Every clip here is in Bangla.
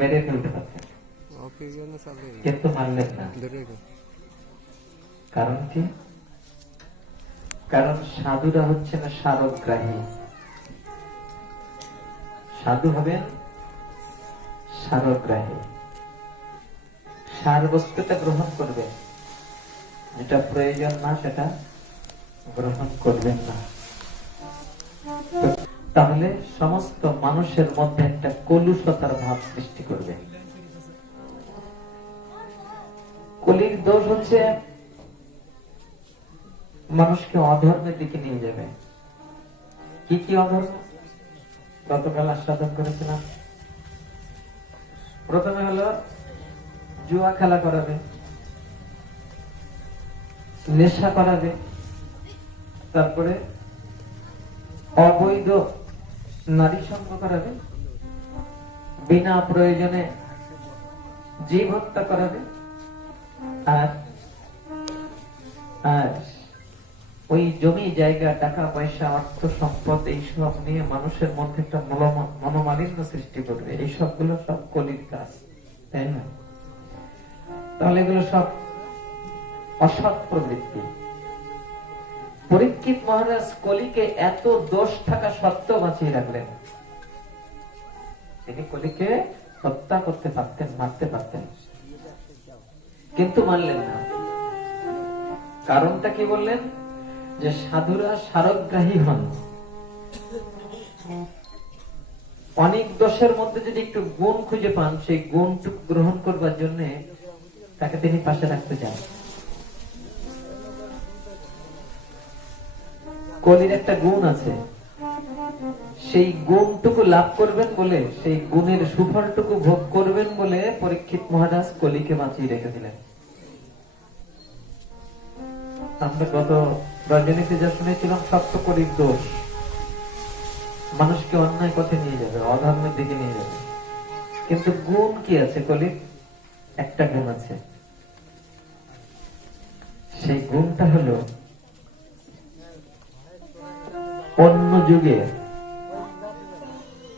মেরে ফেলতে পারতেন, কিন্তু মানলেন না। কারণ কি? কারণ সাধুরা হচ্ছে না সারগ্রাহী। সাধু হবেন সারগ্রাহী, সার বস্তুটা গ্রহণ করবেন, যেটা প্রয়োজন না সেটা গ্রহণ করবেন না। তাহলে সমস্ত মানুষের মধ্যে একটা কলুষতার ভাব সৃষ্টি করবে। কলির দোষ হচ্ছে মানুষকে অধর্মের দিকে নিয়ে যাবে। কি কি অধর্ম গতকাল আস্বাদন করেছিলাম। প্রথমে হলো জুয়া খেলা করাবে, নেশা করাবে, তারপরে অবৈধ নারী সঙ্গ করাবে, বিনা প্রয়োজনে জীব হত্যা করাবে, আর ওই জমি জায়গা টাকা পয়সা অর্থ সম্পদ এইসব নিয়ে মানুষের মধ্যে একটা মনোমালিন্য সৃষ্টি করবে। এই সবগুলো সব কলির কাজ, তাই না? তাহলে এগুলো সব অসৎ প্রবৃত্তি। পরীক্ষিত মহারাজ কলিকে এত দোষ থাকা সত্ত্বেও বাঁচিয়ে রাখলেন। তিনি কলিকে হত্যা করতে পারতেন, মারতে পারতেন, কিন্তু মানলেন না। কারণটা কি বললেন? যে সাধুরা সারগ্রাহী হন। অনেক দোষের মধ্যে যদি একটু গুণ খুঁজে পান, সেই গুণটুকু গ্রহণ করবার জন্য তাকে তিনি পাশে রাখতে চান। কলির একটা গুণ আছে, সেই গুণটুকু লাভ করবেন বলে, সেই গুণের সুফলটুকু ভোগ করবেন বলে পরীক্ষিত মহারাজ কলিকে বাঁচিয়ে রেখে দিলেন। আমরা গত রজনীতে যা শুনেছিলাম, সত্য কলির দোষ মানুষকে অন্যায় পথে নিয়ে যাবে, অধর্মের দিকে নিয়ে যাবে। কিন্তু গুণ কি আছে কলির? একটা গুণ আছে, সেই গুণটা হলো অন্য যুগে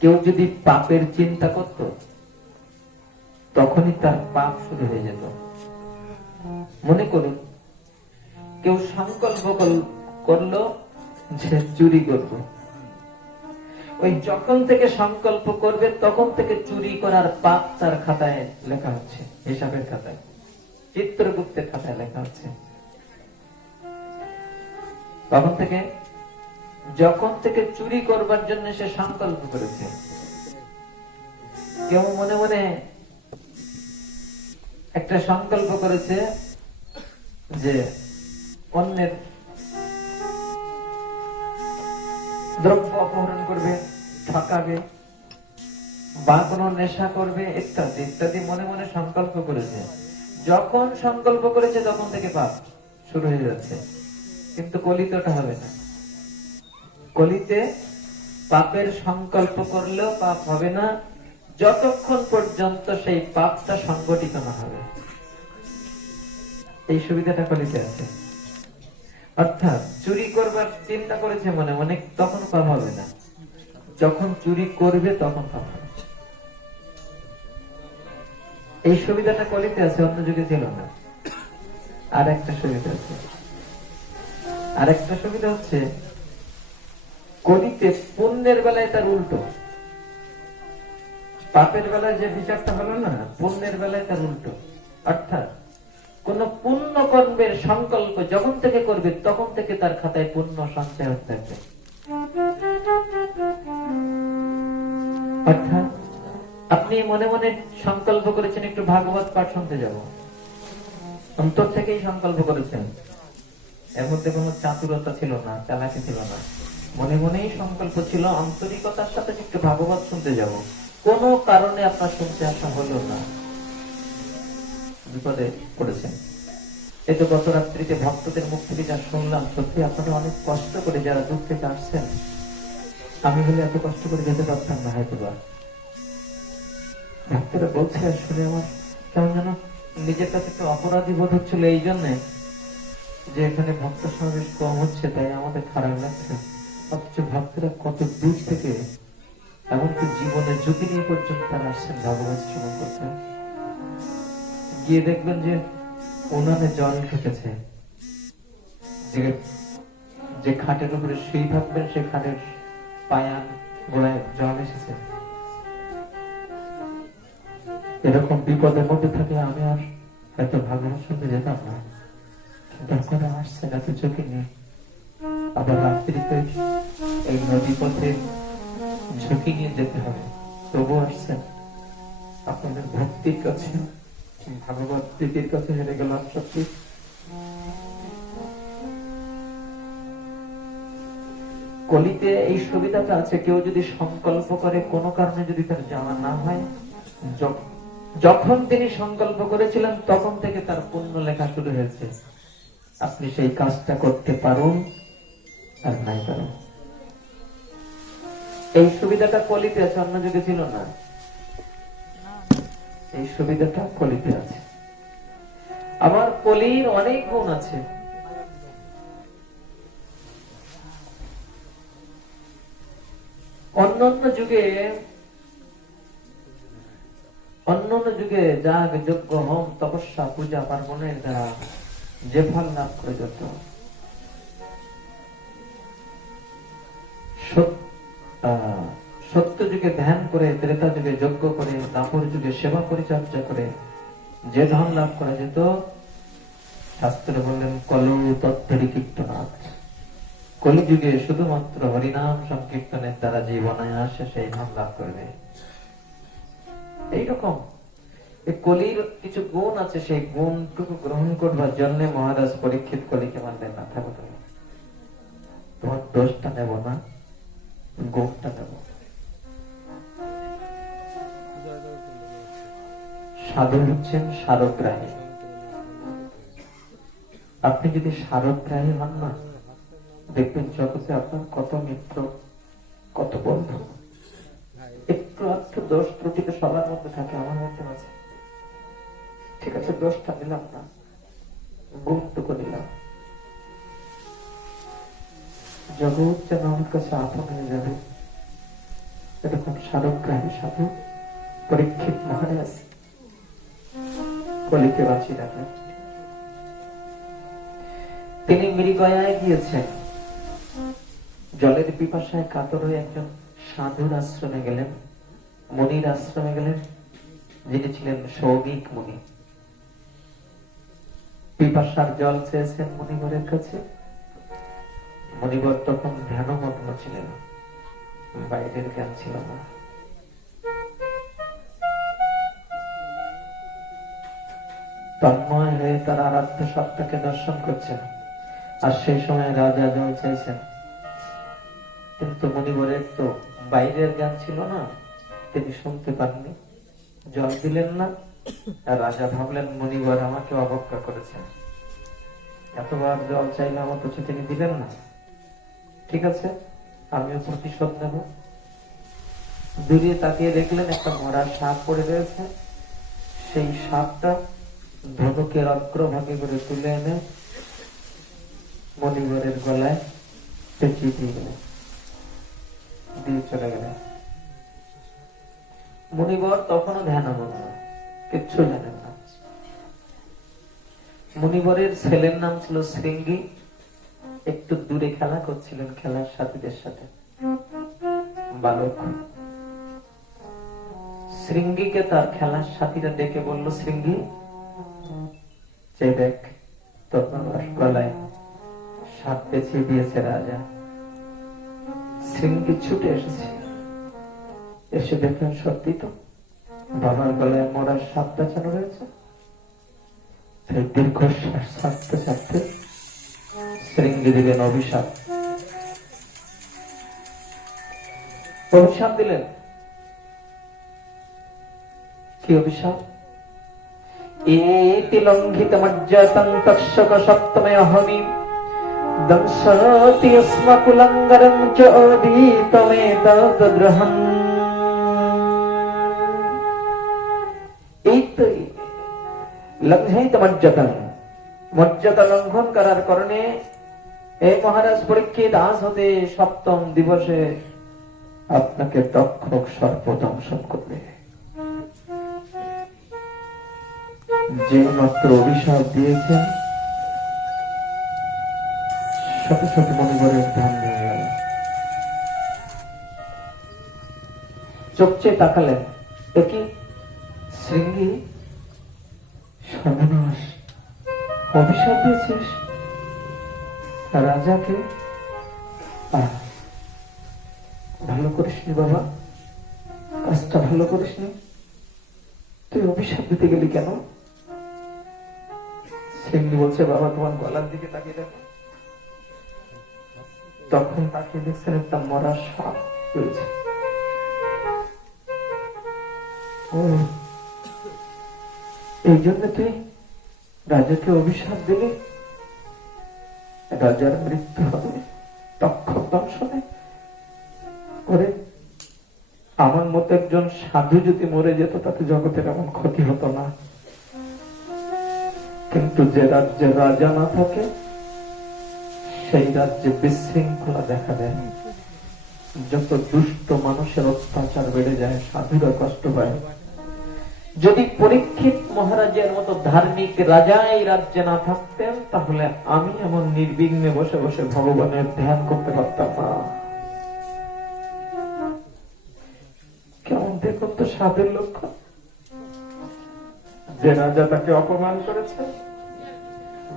কেউ যদি পাপের চিন্তা করত, তখনই তার পাপ শুরু হয়ে যেত। মনে করুন, কেউ সংকল্প করলো যে চুরি করবে, ওই যখন থেকে সংকল্প করবে তখন থেকে চুরি করার পাপ তার খাতায় লেখা হচ্ছে, হিসাবের খাতায়, চিত্রগুপ্তের খাতায় লেখা হচ্ছে। তখন থেকে, যখন থেকে চুরি করবার জন্য সে সংকল্প করেছে। কেউ মনে মনে একটা সংকল্প করেছে যে অন্যের দ্রব্য অপহরণ করবে, ঠকাবে, বা কোনো নেশা করবে, ইত্যাদি ইত্যাদি মনে মনে সংকল্প করেছে। যখন সংকল্প করেছে তখন থেকে পাপ শুরু হয়ে যাচ্ছে। কিন্তু কলিতে ওটা হবে না। কলিতে পাপের সংকল্প করলেও পাপ হবে না, যতক্ষণ পর্যন্ত সেই পাপটা সংগঠিত না হবে। এই সুবিধাটা কলিতে আছে। অর্থাৎ চুরি করবার চিন্তা করেছে মনে মনে, তখন পাপ হবে না, যখন চুরি করবে তখন পাপ হবে। এই সুবিধাটা কলিতে আছে, অন্য যুগে ছিল না। আর একটা সুবিধা আছে, আর একটা সুবিধা হচ্ছে কলিতে পুণ্যের বেলায় তার উল্টো। পাপের বেলায় যে বিচারটা হলো না, পুণ্যের বেলায় তার উল্টো। অর্থাৎ কোন পুণ্য কর্মের সংকল্প যখন থেকে করবে তখন থেকে তার খাতায় পুণ্য সঞ্চয় হতে থাকবে। অর্থাৎ আপনি মনে মনে সংকল্প করেছেন একটু ভাগবত পাঠ শুনতে যাব, অন্তর থেকেই সংকল্প করেছেন, এর মধ্যে কোনো চাতুরতা ছিল না, চালাকি ছিল না, মনে মনেই সংকল্প ছিল আন্তরিকতার সাথে একটু ভাগবত শুনতে যাব। কোনো কারণে আপনার শুনতে আসা হলো না, বিপদে পড়েছেন। এই তো গত রাত্রিতে ভক্তদের মুখ থেকে যা শুনলাম, সত্যি আপনারা অনেক কষ্ট করে যারা দূর থেকে আসছেন, আমি হলে এত কষ্ট করে যেতে পারতাম না হয়তো। ভক্তরা বলছে, শুনে আমার কেমন যেন নিজের কাছে একটু অপরাধী বোধ হচ্ছিল, এই জন্য যে এখানে ভক্ত সমাবেশ কম হচ্ছে, তাই আমাদের খারাপ লাগছে। অথচ ভক্তরা কত দূর থেকে এমনকি জীবনের ঝুঁকি নিয়ে পর্যন্ত তারা আসছেন ভগবত শ্রবণ করতে। গিয়ে দেখবেন যে উনানে জল ঢুকেছে, যে খাটের উপরে শুয়ে থাকবেন সে খাটের পায়ার গোড়ায় জল এসেছে। এরকম বিপদের মধ্যে থাকলে আমি আর এত ভাগবত শুনতে যেতাম না, কিন্তু আসছেন এত ঝুঁকি নিয়ে। আবার রাত্রিতে এই নদী পথে ঝুঁকি নিয়ে যেতে হবে, তবু আসছেন। আপনাদের ভক্তির কাছে, ভাগবত প্রীতির কাছে হেরে গেলাম সত্যি। কলিতে এই সুবিধাটা আছে, কেউ যদি সংকল্প করে কোনো কারণে যদি তার যাওয়া না হয়, যখন তিনি সংকল্প করেছিলেন তখন থেকে তার পুণ্য লেখা শুরু হয়েছে। আপনি সেই কাজটা করতে পারুন আর নাই পারুন। এই সুবিধাটা কলিতে আছে, অন্য যুগে ছিল না। এই সুবিধাটা কলিতে আছে। আবার কলির অনেক গুণ আছে। অন্যান্য যুগে যাগ যজ্ঞ হোম তপস্যা পূজা পার্বণের দ্বারা যে ফল লাভ করে যেত, সত্য যুগে ধ্যান করে, ত্রেতা যুগে যজ্ঞ করে, দাপর যুগে সেবা পরিচর্যা করে যে ধন লাভ করা যেত, শাস্ত্রে বললেন কলু তত্ত্বরি কীর্তনাথ। কলিযুগে শুধুমাত্র হরিনাম সংকীর্তনের দ্বারা জীবনে আসে সেই ধন লাভ করবে। এইরকম কলির কিছু গুণ আছে, সেই গুণটুকু গ্রহণ করবার জন্য মহারাজ পরীক্ষিত কলিকে মানলেন না। থাকো তুমি, তোমার দোষটা নেব না, গুণটা নেব। সাধু হচ্ছেন সারগ্রাহী। আপনি যদি সারগ্রাহী হন না, দেখবেন জগতে আপনার কত মিত্র, কত বন্ধু। একটু একটু দোষ ত্রুটি তো সবার মধ্যে থাকে, আমার মধ্যে আছে। ঠিক আছে, দোষটা নিলাম না, গুণটুকু নিলাম। জগৎ যেন আমার কাছে আপন হয়ে যাবে, এরকম সারগ্রাহী সাধু পরীক্ষিত মহারাজ কলিকে বাঁচিয়ে রাখেন। তিনি মৃগয়ায় গিয়েছেন, জলের পিপাসায় কাতর হয়ে একজন সাধুর আশ্রমে গেলেন, মুনির আশ্রমে গেলেন, যিনি ছিলেন সৌমিক মুনি। পিপাসার জল চেয়েছেন মুনিবরের কাছে। মুনিবর তখন ধ্যানমগ্ন ছিলেন, বাইরের জ্ঞান ছিল না। তন্ময় হয়ে তার আরাধ্য সত্তাকে দর্শন করছেন। আর সেই সময় রাজা জল চাইছেন, কিন্তু মুনিবরের তো বাইরের জ্ঞান ছিল না, তিনি শুনতে পাননি, জল দিলেন না। আর রাজা ভাবলেন মুনিবর আমাকে অবজ্ঞা করেছেন, এতবার জল চাইলাম অথচ তিনি দিলেন না, ঠিক আছে আমিও প্রতিশোধ নেব। দূরে তাকিয়ে দেখলেন একটা মরা সাপ পড়ে রয়েছে। সেই সাপটা ধনুকের অগ্রভাগে করে তুলে এনে মনিবরের গলায় পেঁচিয়ে দিয়ে গেলেন, দিয়ে চলে গেলেন। মুনিবর তখনও ধ্যানমগ্ন, কিচ্ছু জানেন না। মুনিবরের ছেলের নাম ছিল শৃঙ্গী। একটু দূরে খেলা করছিলেন খেলার সাথীদের সাথে, বালক। শৃঙ্গীকে তার খেলার সাথীরা ডেকে বলল, শৃঙ্গী যে দেখ তোর বাবার গলায় সাপ পেঁচিয়ে দিয়েছে রাজা। শৃঙ্গী ছুটে এসেছে, এসে দেখলেন সত্যি তো বাবার গলায় মরার সাপ পেঁচানো রয়েছে। দীর্ঘশ্বাস ছাড়তে ছাড়তে শৃঙ্গী দিলেন অভিশাপ। অভিশাপ দিলেন, কি অভিশাপ? এতি লঙ্ঘিত মজ্জাতং তক্ষক সপ্তমে অহমি দংশতি স্মকুলঙ্গরং চ অধীতমেতদ্গ্রহণ। এইটাই লঙ্ঘিত মজ্জাতং, মর্যাদা লঙ্ঘন করার কারণে এই মহারাজ পরীক্ষিত আজ হতে সপ্তম দিবসে আপনাকে তক্ষক সর্প দংশন করবে। যে মাত্র অভিশাপ দিয়েছেন সাথে সাথে মনিবরের ধ্যান ভেঙে গেল। চোখ চেয়ে তাকালেন, দেখি শৃঙ্গি, সর্বনাশ, অভিশাপ দিয়েছিস রাজাকে? ভালো করিসনি বাবা, কাজটা ভালো করিসনি। তুই অভিশাপ দিতে গেলি কেন? শৃঙ্গি বলছে, বাবা তোমার গলার দিকে তাকিয়ে দেখো। তখন তাকিয়ে দেখছেন একটা মরা সাপ রয়েছে। এই জন্য তুই রাজাকে অভিশাপ দিলি, রাজার মৃত্যু হবে তক্ষক দংশনে করে। আমার মতো একজন সাধু যদি মরে যেত তাতে জগতের এমন ক্ষতি হতো না, কিন্তু যে রাজ্যে রাজা না থাকে সেই রাজ্যে বিশৃঙ্খলা দেখা দেয়। যত দুষ্ট মানুষের অত্যাচার বেড়ে যায়, সাধুরা কষ্ট পায়। যদি পরীক্ষিত মহারাজের মতো ধার্মিক রাজা এই রাজ্যে না থাকতেন তাহলে আমি এমন নির্বিঘ্নে বসে বসে ভগবানের ধ্যান করতে পারতাম না। কেমন দেখুন তো সাধের লক্ষ্য। যে রাজা তাকে অপমান করেছে,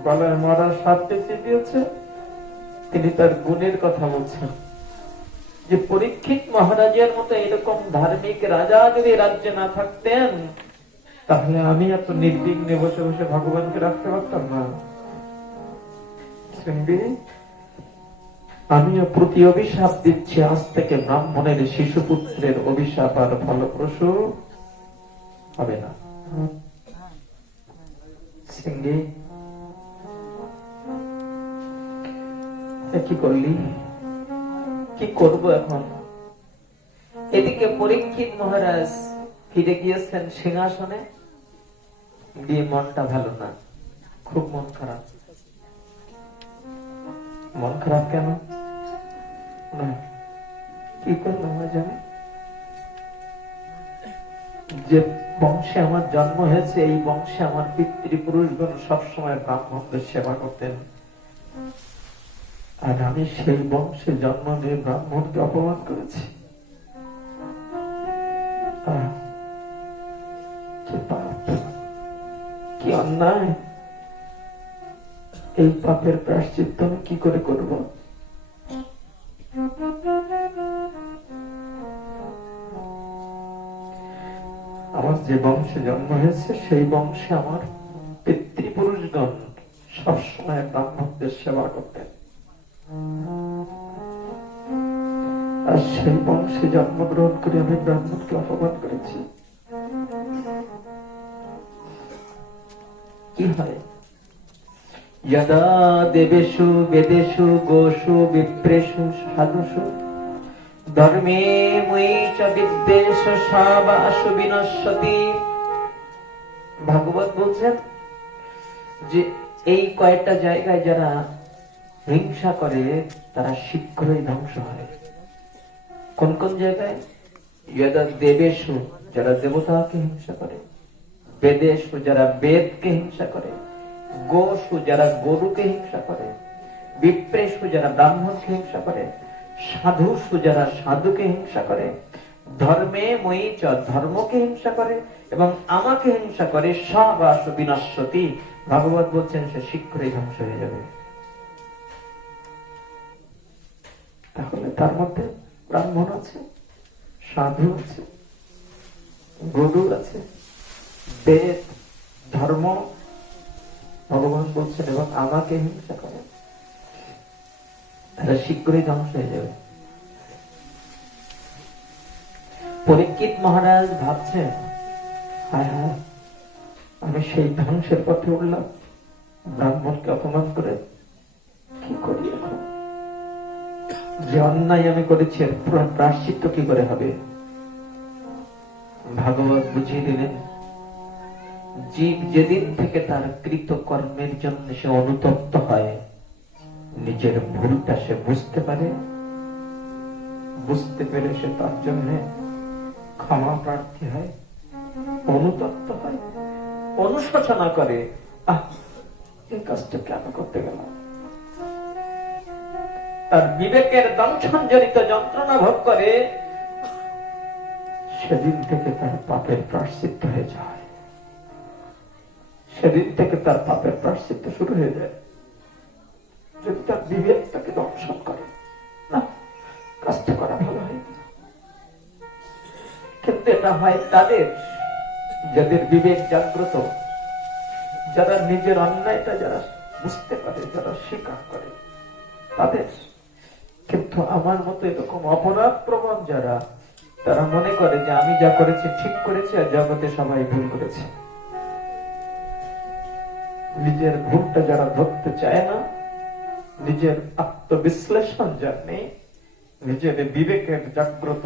গলায় মরার সাপ পেঁচিয়ে দিয়েছে, তিনি তার গুণের কথা বলছেন যে পরীক্ষিত মহারাজের মতো এরকম ধার্মিক রাজা যদি রাজ্যে না থাকতেন তাহলে আমি এত নির্বিঘ্নে বসে বসে ভগবানকে রাখতে পারতাম না। আমিও প্রতি অভিশাপ দিচ্ছি, আজ থেকে ব্রাহ্মণের শিশুপুত্রের অভিশাপ আর ফলপ্রসূ হবে না। সিংহি, কি করলি? কি করব এখন? এদিকে পরীক্ষিত মহারাজ ফিরে গিয়েছেন সিংহাসনে, দিয়ে মনটা ভালো না, খুব মন খারাপ। মন খারাপ কেন? কি করলাম জানি? যে বংশে আমার জন্ম হয়েছে, এই বংশে আমার পিতৃপুরুষগণ সবসময় ব্রাহ্মণদের সেবা করতেন, আর আমি সেই বংশে জন্ম নিয়ে ব্রাহ্মণকে অপমান করেছি। কি পাপ, কি অন্যায়! এই পাপের প্রায়শ্চিত্ত আমি কি করে করব? আমার যে বংশে জন্ম হয়েছে সেই বংশে আমার পিতৃপুরুষগণ সবসময় ব্রাহ্মণদের সেবা করতেন, আর সেই বংশে জন্মগ্রহণ করে আমি ব্রাহ্মণকে অপমান করেছি। কি হয়? যদা দেবেষু বেদেষু গোষু বিপ্রেষু সাধুষু ধর্মে মই চ বিদ্বেষ সাবাসু বিনশ্যতি। ভাগবত বলছেন যে এই কয়েকটা জায়গায় যারা হিংসা করে তারা শীঘ্রই ধ্বংস হয়। কোন কোন জায়গায়? যদা দেবেষু, যারা দেবতাকে হিংসা করে, বেদেষু, যারা বেদকে হিংসা করে, গোষু, যারা গরুকে হিংসা করে, বিপ্রেষু, যারা ব্রাহ্মণকে হিংসা করে, সাধুষু, যারা সাধুকে হিংসা করে, ধর্মে মই চ, ধর্মকে হিংসা করে, এবং আমাকে হিংসা করে, সাবাসু বিনশ্যতি। ভাগবত বলছেন সে শীঘ্রই ধ্বংস হয়ে যাবে। তাহলে তার মধ্যে ব্রাহ্মণ আছে, সাধু আছে, গরু আছে, বেদ, ধর্ম, ভগবান বলছেন এবং আমাকে হিংসা করে, তারা শীঘ্রই ধ্বংস হয়ে যাবে। পরীক্ষিত মহারাজ ভাবছেন, হায় হায়, আমি সেই ধ্বংসের পথে উঠলাম, ব্রাহ্মণকে অপমান করে। কি করি এখন? যে অন্যায় আমি করেছি এর প্রায়শ্চিত্ত কি করে হবে? ভাগবত বুঝিয়ে দিলেন, জীব যেদিন থেকে তার কৃত কর্মের জন্য সে অনুতপ্ত হয়, নিজের ভুলটা সে বুঝতে পারে, বুঝতে পেরে সে তার জন্য ক্ষমা প্রার্থী হয়, অনুতপ্ত হয়, অনুশোচনা করে, এই কাজটা কেন করতে গেলাম। তার বিবেকের দংশনজনিত যন্ত্রণা ভোগ করে, সেদিন থেকে তার পাপের প্রায়শ্চিত্ত হয়ে যায়। সেদিন থেকে তার পাপের প্রায়শ্চিত্ত শুরু হয়ে যায়। যদি তার বিবেক তাকে দংশন করে, না, কাজটা করা ভালো হয়। কিন্তু এটা হয় তাদের, যাদের বিবেক জাগ্রত, যারা নিজের অন্যায়টা যারা বুঝতে পারে, যারা স্বীকার করে তাদের। কিন্তু আমার মতো এরকম অপরাধ প্রবণ যারা, তারা মনে করে যে আমি যা করেছি ঠিক করেছি আর জগতে সবাই ভুল করেছে। নিজের ভুলটা যারা ধরতে চায় না, নিজের আত্মবিশ্লেষণ যার নেই, নিজের বিবেকের জাগ্রত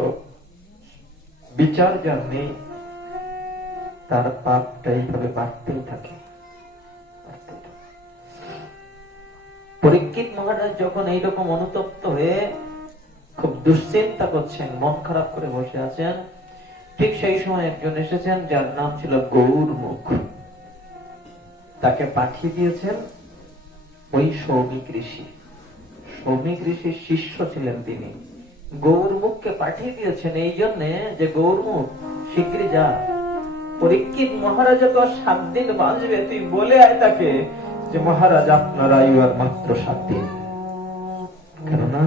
বিচার যার নেই, তার পাপটা এইভাবে বাড়তেই থাকে। পরীক্ষিত মহারাজ যখন এইরকম অনুতপ্ত হয়ে খুব দুশ্চিন্তা করছেন, মন খারাপ করে বসে আছেন, ঠিক সেই সময় একজন এসেছেন যার নাম ছিল গৌরমুখ। তাকে পাঠিয়ে দিয়েছেন ওই সৌমিক ঋষি। সৌমিক ঋষির শিষ্য ছিলেন তিনি। গৌরমুখকে পাঠিয়ে দিয়েছেন এই জন্য যে গৌরমুখ শীঘ্রই যা, পরীক্ষিত মহারাজ তো 7 দিন বাঁচবে, তুই বলে আয় তাকে যে মহারাজ আপনার আয়ু আর মাত্র 7 দিন। কেননা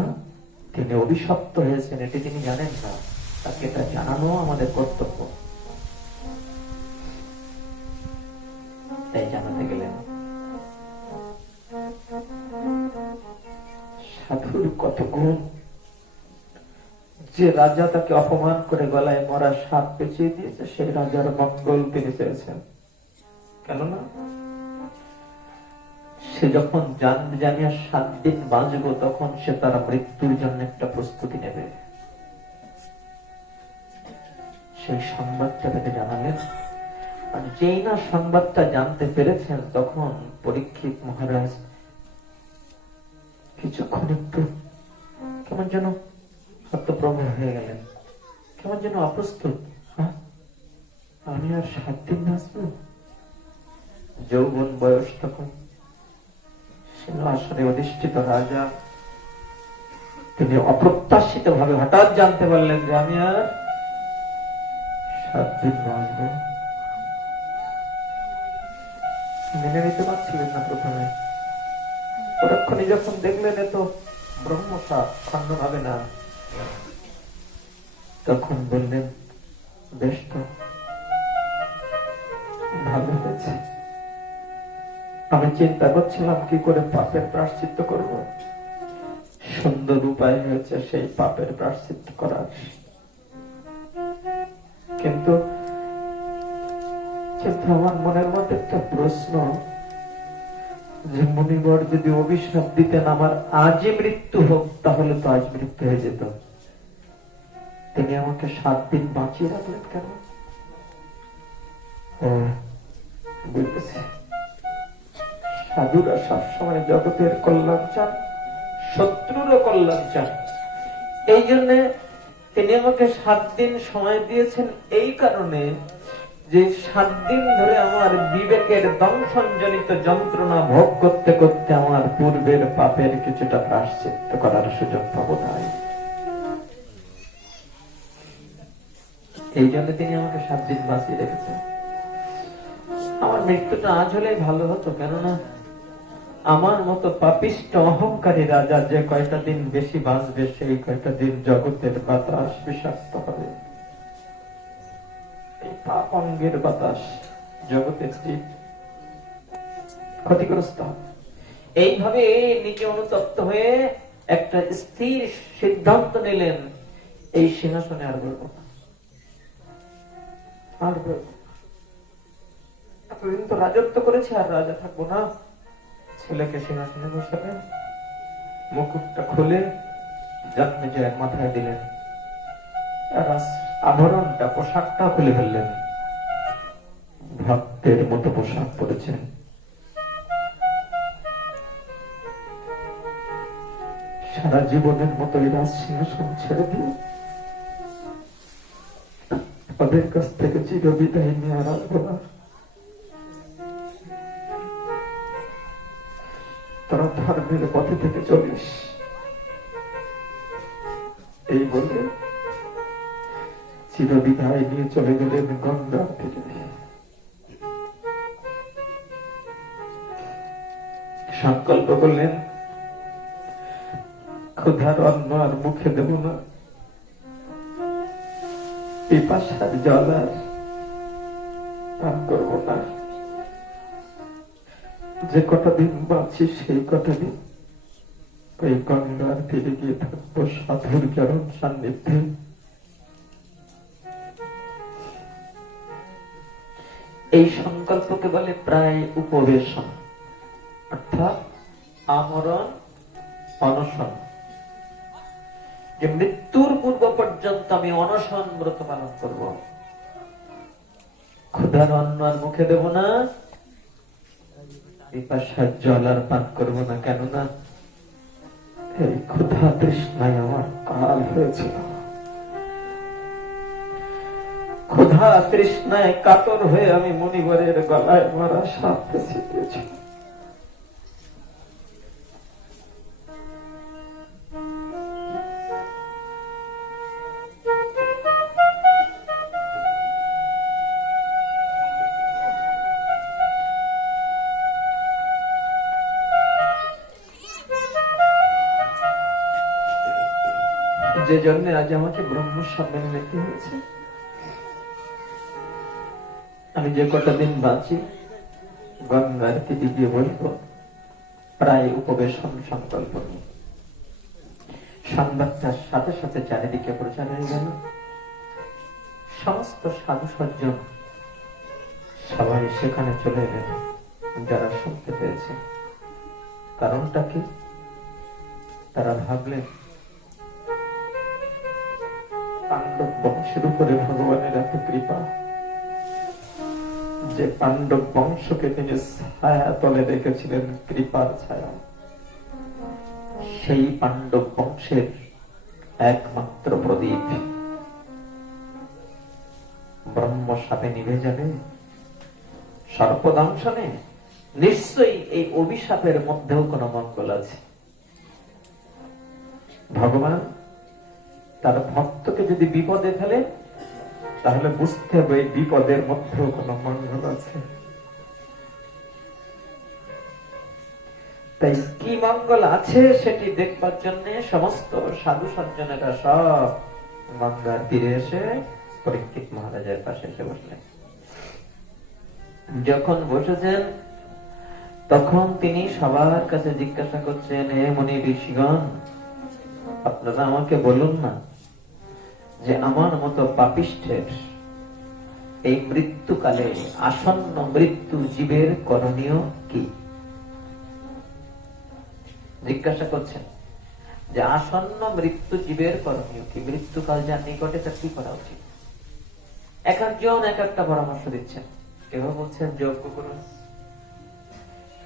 তিনি অভিশপ্ত হয়েছেন, এটি তিনি জানেন না, তাকে তা জানানো আমাদের কর্তব্য। তাই জানাতে গেলেন। সাধুর কত গুণ, যে রাজা তাকে অপমান করে গলায় মরা সাপ পেঁচিয়ে দিয়েছে, সেই রাজার মঙ্গল তিনি চেয়েছেন। কেননা সে যখন জানবে যে আমি আর 7 দিন বাঁচবো, তখন সে তার মৃত্যুর জন্য একটা প্রস্তুতি নেবে। সেই সংবাদটা তাকে জানালেন। আর যেই না সংবাদটা জানতে পেরেছেন, তখন পরীক্ষিত মহারাজ কিছুক্ষণ একটু কেমন যেন হতভম্ব হয়ে গেলেন, কেমন যেন অপ্রস্তুত। আমি আর 7 দিন বাঁচবো? যৌবন বয়স তখন, সিংহাসনে অধিষ্ঠিত রাজা, তিনি অপ্রত্যাশিত ভাবে হঠাৎ জানতে পারলেন যে আমি আর 7 দিন বাঁচবো। মেনে নিতে পারছিলেন না প্রথমে। পরক্ষণে যখন দেখলেন এত ব্রহ্মসাপ খণ্ড হবে না, তখন বললেন বেশ তো, ভালো হয়েছে। আমি চিন্তা করছিলাম কি করে পাপের প্রায়শ্চিত্ত করব। সুন্দর উপায় হয়েছে সেই পাপের প্রায়শ্চিত্ত করার। কিন্তু আমার মনের মধ্যে একটা প্রশ্ন, যে মুনিবর যদি অভিশাপ দিতেন আমার আজই মৃত্যু হোক, তাহলে তো আজ মৃত্যু হয়ে যেত। তিনি আমাকে 7 দিন বাঁচিয়ে রাখলেন কেন? বুঝতেছি, সাধুরা সবসময় জগতের কল্যাণ চান, শত্রুরও কল্যাণ চান। এই জন্য তিনি আমাকে 7 দিন সময় দিয়েছেন, এই কারণে যে 7 দিন ধরে আমার বিবেকের দংশনজনিত যন্ত্রণা ভোগ করতে করতে আমার পূর্বের পাপের কিছুটা প্রায়শ্চিত্ত করার সুযোগ পাবো নাই। এই জন্য তিনি আমাকে 7 দিন বাঁচিয়ে রেখেছেন। আমার মৃত্যুটা আজ হলেই ভালো হতো, কেননা আমার মতো পাপিষ্ঠ অহংকারী রাজা যে কয়টা দিন বেশি বাঁচবে, সেই কয়টা দিন জগতের বাতাস বিষাক্ত হবে। এই পাপ অঙ্গের বাতাস জগতের জীব ক্ষতিগ্রস্ত হবে। এইভাবে নিজে অনুতপ্ত হয়ে একটা স্থির সিদ্ধান্ত নিলেন, এই সিংহাসনে আর বলবো না, আর বলবো। এতদিন তো রাজত্ব করেছে, আর রাজা থাকবো না। ছেলেকে সিংহাসনে বসালেন, মুকুটটা খুলে জন্মেজয়ের মাথায় দিলেন, আভরণটা পোশাকটা খুলে ফেললেন। ভক্তের মতো পোশাক পরেছেন। সারা জীবনের মতো এই রাজ সিংহাসন ছেড়ে দিয়ে ওদের কাছ থেকে চিরবিদায় নিয়ে আর আসবো না। তোরা ধর্মের পথে থেকে চলিস, এই বলে চিরবিদায় নিয়ে চলে গেলেন গঙ্গার তীরে। সংকল্প করলেন, ক্ষুধার অন্ন আর মুখে দেব না, পিপাসার জল আর পান করব না। যে কটা দিন বাঁচি সেই কটা দিন ওই গঙ্গার তীরে গিয়ে থাকবো সাধুর চরণ সান্নিধ্যে। এই সংকল্পকে বলে প্রায় উপবেশন, অর্থাৎ আমরণ অনশন। যে মৃত্যুর পূর্ব পর্যন্ত আমি অনশন ব্রত পালন করব, ক্ষুধার অন্ন আর মুখে দেব না, পিপাসার জল আর পান করব না। কেননা এই ক্ষুধা তৃষ্ণায় আমার কাল হয়েছিল। ক্ষুধা তৃষ্ণায় কাতর হয়ে আমি মুনিবরের গলায় মারা সাপ পেঁচিয়ে দিয়েছি। যে জন্য আজ আমাকে ব্রহ্ম সম্মেলনে নিতে হয়েছে। আমি যে কটা দিন বাঁচি গঙ্গার তীরে গিয়ে বলবো প্রায় উপবেশন সংকল্প নিয়ে। সংবাদটার সাথে সাথে চারিদিকে প্রচার হয়ে গেল। সমস্ত সাধু সজ্জন সবাই সেখানে চলে এলেন, যারা শুনতে পেয়েছে। কারণটা কি? তারা ভাবলেন পাণ্ডব বংশের উপরে ভগবানের এত কৃপা যে পাণ্ডব বংশকে তিনি ছায়া তলে রেখেছিলেন, কৃপার ছায়া। সেই পাণ্ডব বংশের একমাত্র প্রদীপ ব্রহ্ম সাপে নিভে যাবে, সর্পদংশনে। নিশ্চয়ই এই অভিশাপের মধ্যেও কোন মঙ্গল আছে। ভগবান তার ভক্তকে যদি বিপদে ফেলে তাহলে বুঝতে হবে এই বিপদের মধ্যেও কোন মঙ্গল আছে। তাই কি মঙ্গল আছে সেটি দেখবার জন্য সমস্ত সাধু সজ্জনেরা সব গঙ্গার তীরে এসে পরীক্ষিত মহারাজের পাশে এসে বসলেন। যখন বসেছেন তখন তিনি সবার কাছে জিজ্ঞাসা করছেন, হে মুনি ঋষিগণ, আপনারা আমাকে বলুন না যে আমার মতো পাপিষ্ঠের এই মৃত্যুকালে আসন্ন মৃত্যু জীবের করণীয় কি? জিজ্ঞাসা করছেন যে আসন্ন মৃত্যু জীবের করণীয় কি, মৃত্যুকাল যার নিকটে তার কি করা উচিত। এক একজন এক একটা পরামর্শ দিচ্ছেন। কেউ বলছেন যজ্ঞ করুন,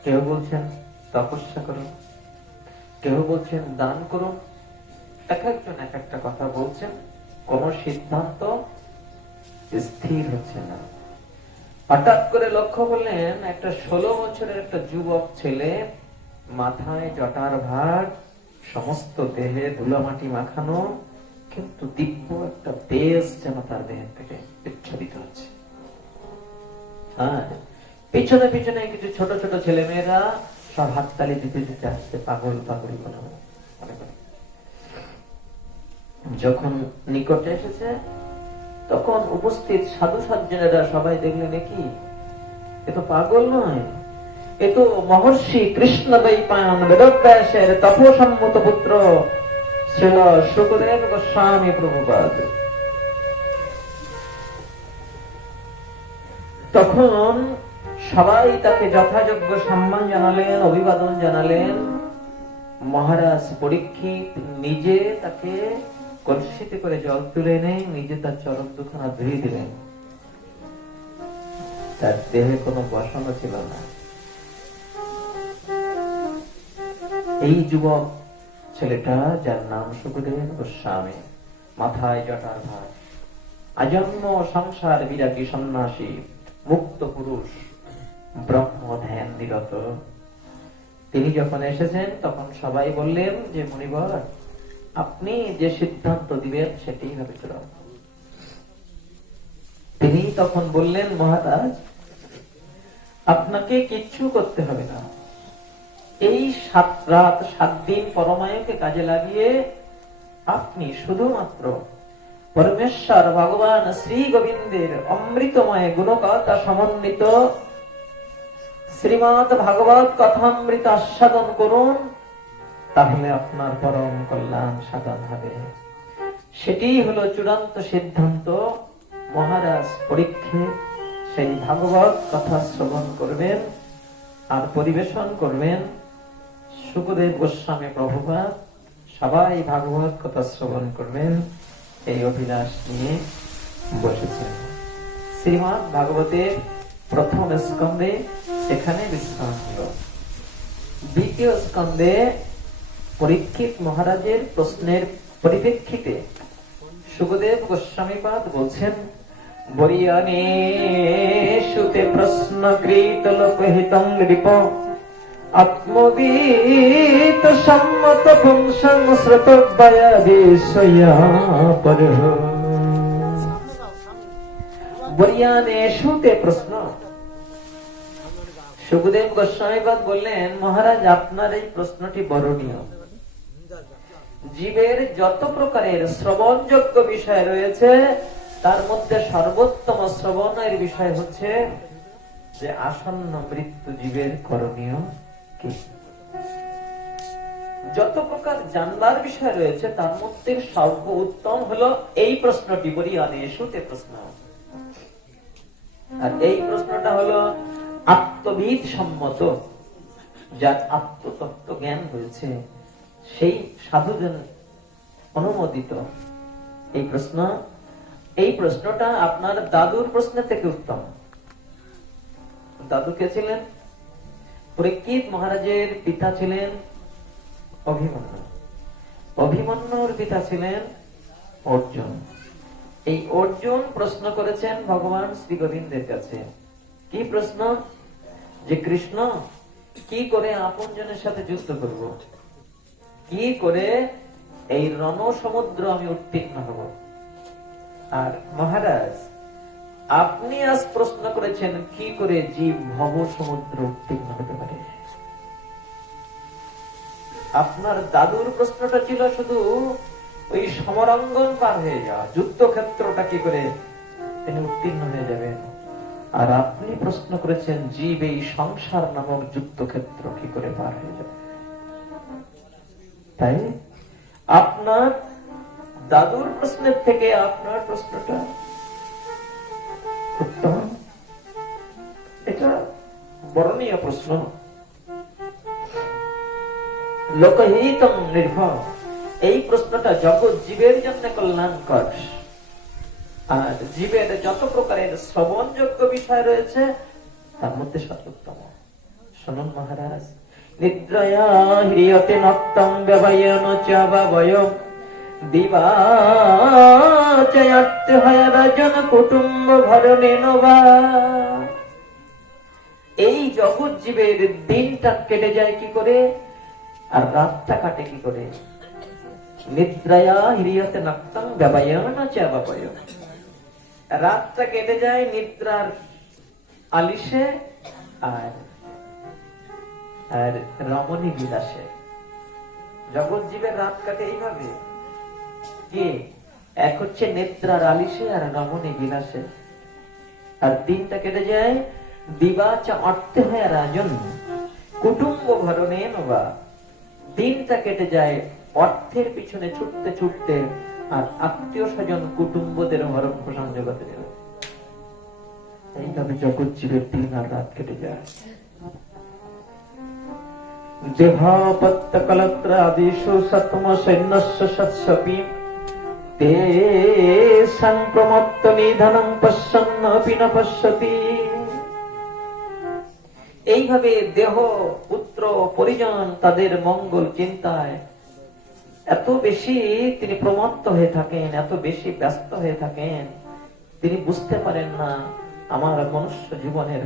কেউ বলছেন তপস্যা করুন, কেউ বলছেন দান করুন। এক একজন এক একটা কথা বলছেন, কোন সিদ্ধান্ত স্থির হচ্ছে না। হঠাৎ করে লক্ষ্য করলেন একটা 16 বছরের একটা যুবক ছেলে, মাথায় জটার ভার, সমস্ত দেহে ধুলামাটি মাখানো, কিন্তু দিব্য একটা তেজ যেন তার দেহের থেকে বিচ্ছুরিত হচ্ছে। হ্যাঁ, পিছনে পিছনে কিছু ছোট ছোট ছেলে মেয়েরা সব হাততালি দিতে দিতে আসছে, পাগল পাগল কোনো মনে করে। যখন নিকটে এসেছে তখন উপস্থিত সাধু সজ্জনেরা সবাই দেখলেন, কি এ তো পাগল নয়, এ তো মহর্ষি কৃষ্ণদ্বৈপায়ন বেদব্যাসের তপোসম্মত পুত্র শ্রীল শুকদেব গোস্বামী প্রভুপাদ। তখন সবাই তাকে যথাযোগ্য সম্মান জানালেন, অভিবাদন জানালেন। মহারাজ পরীক্ষিত নিজে তাকে কলসিতে করে জল তুলে এনে নিজে তার চরণ দুখানা ধুয়ে দিলেন। তার দেহে কোনো বসনও ছিল না। এই যুবক ছেলেটা যার নাম সুখদেব গোস্বামী, মাথায় জটার ভার, আজন্ম সংসার বিরাগী সন্ন্যাসী, মুক্ত পুরুষ, ব্রহ্ম ধ্যান নিরত। তিনি যখন এসেছেন তখন সবাই বললেন যে মুনিবর, আপনি যে সিদ্ধান্ত দিবেন সেটাই হবে চূড়ান্ত। তিনি তখন বললেন, মহারাজ, আপনাকে কিচ্ছু করতে হবে না। এই 7 রাত 7 দিন পরমায়ুকে কাজে লাগিয়ে আপনি শুধুমাত্র পরমেশ্বর ভগবান শ্রী গোবিন্দের অমৃতময় গুণকথা সমন্বিত শ্রীমৎ ভাগবত কথামৃত আস্বাদন করুন, তাহলে আপনার পরম কল্যাণ সাধন হবে। সেটি হলো চূড়ান্ত সিদ্ধান্ত। মহারাজ পরীক্ষিত সেই ভাগবত কথা শ্রবণ করবেন আর পরিবেশন করবেন। সুখদেব গোস্বামী প্রভুপাদ সবাই ভাগবত কথা শ্রবণ করবেন, এই অভিলাষ নিয়ে বসেছেন। শ্রীমৎ ভাগবতের প্রথম স্কন্ধে এখানে বিশ্রাম হল। দ্বিতীয় স্কন্ধে পরীক্ষিত মহারাজের প্রশ্নের পরিপ্রেক্ষিতে সুখদেব গোস্বামীপাদ বলছেন, বরিয়ানে সুতে প্রশ্ন কৃত লোকহিতং নৃপ আত্মবিত সম্মত পুংসং শ্রুতব্যয়া বিষয়া পরহ। বরিয়ানে সুতে প্রশ্ন। সুখদেব গোস্বামীপাদ বললেন, মহারাজ, আপনার এই প্রশ্নটি বরণীয়। জীবের যত প্রকারের শ্রবণযোগ্য বিষয় রয়েছে তার মধ্যে সর্বোত্তম শ্রবণের বিষয় হচ্ছে যে আসন্ন মৃত্যু জীবের করণীয় কি। যত প্রকার জানবার বিষয় রয়েছে তার মধ্যে সর্বোত্তম হলো এই প্রশ্নটি, বরিয়ানে সুতে প্রশ্ন। আর এই প্রশ্নটা হলো আত্মবিদ সম্মত, যার আত্মতত্ত্ব জ্ঞান হয়েছে, সেই সাধুজন অনুমোদিত এই প্রশ্ন। এই প্রশ্নটা আপনার দাদুর প্রশ্নের থেকে উত্তম। দাদু কে ছিলেন? পরীক্ষিত মহারাজের পিতা ছিলেন অভিমন্যু। অভিমন্যুর পিতা ছিলেন অর্জুন। এই অর্জুন প্রশ্ন করেছেন ভগবান শ্রী গোবিন্দের কাছে। কি প্রশ্ন? যে কৃষ্ণ, কি করে আপনজনের সাথে যুদ্ধ করব, কি করে এই রণ সমুদ্র আমি উত্তীর্ণ হব। আর মহারাজ, আপনি আজ প্রশ্ন করেছেন কি করে জীব ভব সমুদ্র উত্তীর্ণ হতে পারে। আপনার দাদুর প্রশ্নটা ছিল শুধু ওই সমরাঙ্গন পার হয়ে যাওয়া, যুদ্ধক্ষেত্রটা কি করে তিনি উত্তীর্ণ হয়ে যাবেন। আর আপনি প্রশ্ন করেছেন জীব এই সংসার নামক যুদ্ধক্ষেত্র কি করে পার হয়ে যাবে। তাই আপনার দাদুর প্রশ্নের থেকে আপনার প্রশ্নটা উত্তম, এটা বরণীয় প্রশ্ন। লোকহিতং নির্ভর, এই প্রশ্নটা জগৎ জীবের জন্য কল্যাণকর। আর জীবের যত প্রকারের শ্রবণযোগ্য বিষয় রয়েছে তার মধ্যে সর্বোত্তম। শুনুন মহারাজ, নিদ্রয়া হ্রিয়তে নক্তং ব্যবয়ন চাবাবয়ম দিবাচয়াত্তে হয় রাজন কুটুম্ব ভরণেন বা। এই জগৎ জীবের দিনটা কেটে যায় কি করে আর রাতটা কাটে কি করে। নিদ্রয়া হ্রিয়তে নক্তং ব্যবয়ন চাবাবয়ম, রাতটা কেটে যায় নিদ্রার আলিশে আর রমণী বিলাসে। জগৎ জীবের রাত কাটে এইভাবে কি, এক হচ্ছে নিদ্রার আলিশে আর রমণী বিলাসে। আর দিনটা কেটে যায় দিবাচা অর্থে হয় রাজন কুটুম্ব ভরণে নবা। দিনটা কেটে যায় অর্থের পিছনে ছুটতে ছুটতে আর আত্মীয় স্বজন কুটুম্বদের ভরণ পোষণ জগতে। এইভাবে জগৎ জীবের দিন আর রাত কেটে যায়। দেহাপত্য কলত্র আদিশু সত্ম সৈন্যস্য সৎসপি তে সংপ্রমত্ত নিধনং পশ্যন্নপি ন পশ্যতি। এইভাবে দেহ পুত্র পরিজন তাদের মঙ্গল চিন্তায় এত বেশি তিনি প্রমত্ত হয়ে থাকেন, এত বেশি ব্যস্ত হয়ে থাকেন, তিনি বুঝতে পারেন না আমার মনুষ্য জীবনের